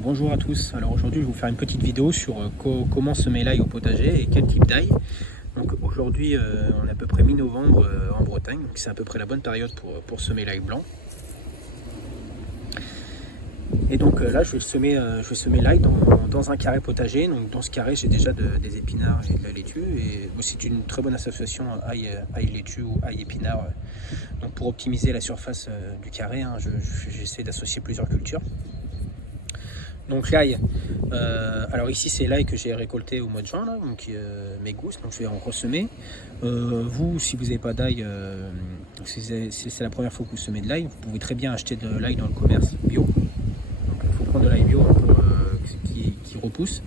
Bonjour à tous, alors aujourd'hui je vais vous faire une petite vidéo sur comment semer l'ail au potager et quel type d'ail. Donc aujourd'hui on est à peu près mi-novembre en Bretagne, donc c'est à peu près la bonne période pour semer l'ail blanc. Et donc là je vais semer l'ail dans un carré potager. Donc dans ce carré j'ai déjà des épinards et de la laitue, et c'est une très bonne association ail laitue ou ail épinard. Donc pour optimiser la surface du carré, j'essaie d'associer plusieurs cultures. Donc l'ail, alors ici c'est l'ail que j'ai récolté au mois de juin, là, donc mes gousses, donc je vais en ressemer. Vous, si vous n'avez pas d'ail, si c'est la première fois que vous semez de l'ail, vous pouvez très bien acheter de l'ail dans le commerce bio. Donc il faut prendre de l'ail bio qui repousse.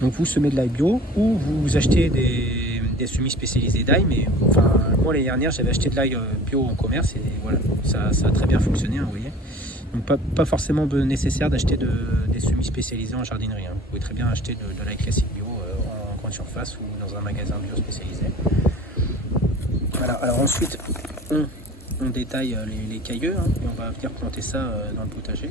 Donc vous semez de l'ail bio ou vous achetez des semis spécialisés d'ail, mais enfin moi l'année dernière j'avais acheté de l'ail bio en commerce et voilà, ça a très bien fonctionné, vous voyez. Donc pas forcément nécessaire d'acheter des semis spécialisés en jardinerie. Vous pouvez très bien acheter de l'ail classique bio en grande surface ou dans un magasin bio spécialisé. Voilà, alors ensuite on détaille les cailleux et on va venir planter ça dans le potager.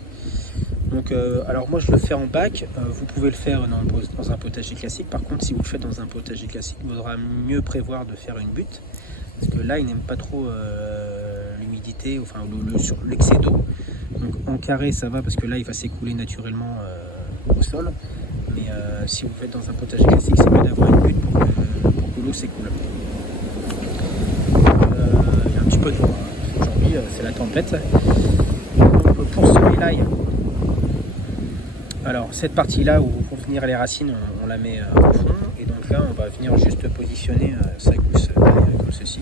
Donc alors moi je le fais en bac, vous pouvez le faire dans un potager classique. Par contre si vous le faites dans un potager classique, il vaudra mieux prévoir de faire une butte, parce que là il n'aime pas trop l'humidité, enfin l'excès d'eau. Donc en carré ça va parce que là il va s'écouler naturellement au sol, mais si vous faites dans un potager classique, c'est mieux d'avoir une butte pour que l'eau s'écoule. Il y a un petit peu de vent aujourd'hui, c'est la tempête. Donc, pour semer l'ail, alors cette partie là où vont venir les racines, on la met au fond, et donc là on va venir juste positionner sa gousse d'ail comme ceci.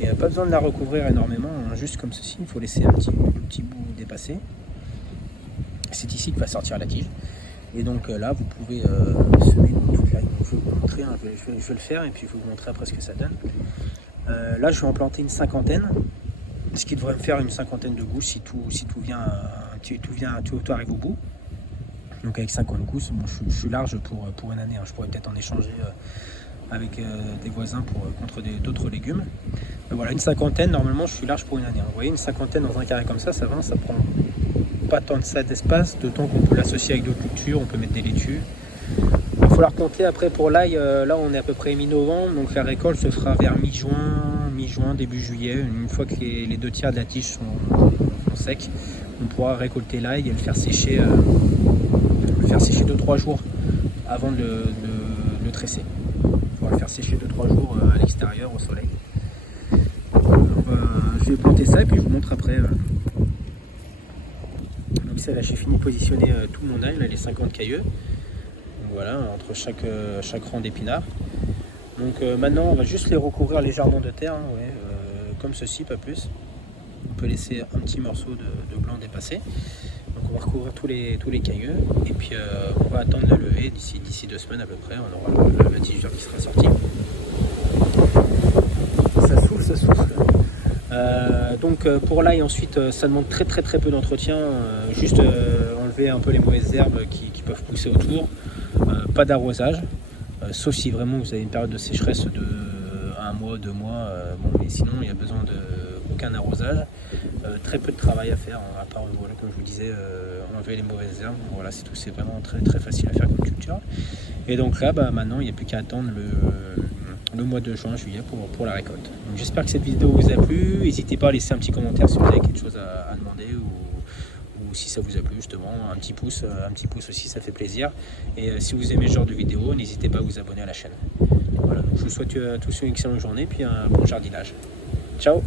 Et pas besoin de la recouvrir énormément, juste comme ceci, il faut laisser un petit bout dépasser. C'est ici que va sortir la tige. Et donc là vous pouvez semer toute l'ail. Je vais vous montrer, je vais le faire et puis je vais vous montrer après ce que ça donne. Là je vais en planter une cinquantaine, ce qui devrait me faire une cinquantaine de gousses si tout arrive au bout. Donc avec 50 gousses, bon, je suis large pour une année. Je pourrais peut-être en échanger avec des voisins contre d'autres légumes. Mais voilà, une cinquantaine, normalement je suis large pour une année. Vous voyez, une cinquantaine dans un carré comme ça prend pas tant de ça d'espace, d'autant qu'on peut l'associer avec d'autres cultures, on peut mettre des laitues. Il va falloir compter après pour l'ail, là on est à peu près mi-novembre, donc la récolte se fera vers mi-juin, début juillet. Une fois que les 2 tiers de la tige sont secs, on pourra récolter l'ail et le faire sécher 2-3 jours avant de le tresser. Il faudra le faire sécher 2-3 jours à l'extérieur au soleil. Je vais planter ça et puis je vous montre après. Donc ça, là j'ai fini de positionner tout mon ail, là, les 50 cailleux. Donc voilà, entre chaque rang d'épinards. Donc maintenant on va juste les recouvrir légèrement de terre, comme ceci, pas plus. On peut laisser un petit morceau de blanc dépasser. Donc on va recouvrir tous les cailleux et puis on va attendre la levée d'ici 2 semaines à peu près. On aura la tigeur qui sera sortie. Ça souffle. Donc pour l'ail ensuite ça demande très peu d'entretien, juste enlever un peu les mauvaises herbes qui peuvent pousser autour, pas d'arrosage, sauf si vraiment vous avez une période de sécheresse de 1 mois, 2 mois, mais sinon il n'y a besoin d'aucun arrosage. Très peu de travail à faire, à part voilà, comme je vous disais, enlever les mauvaises herbes. Voilà, c'est tout, c'est vraiment très facile à faire comme culture. Et donc là maintenant il n'y a plus qu'à attendre le mois de juin, juillet pour la récolte. Donc j'espère que cette vidéo vous a plu. N'hésitez pas à laisser un petit commentaire si vous avez quelque chose à demander ou si ça vous a plu justement. Un petit pouce aussi, ça fait plaisir. Et si vous aimez ce genre de vidéo, n'hésitez pas à vous abonner à la chaîne. Voilà, donc je vous souhaite à tous une excellente journée puis un bon jardinage. Ciao!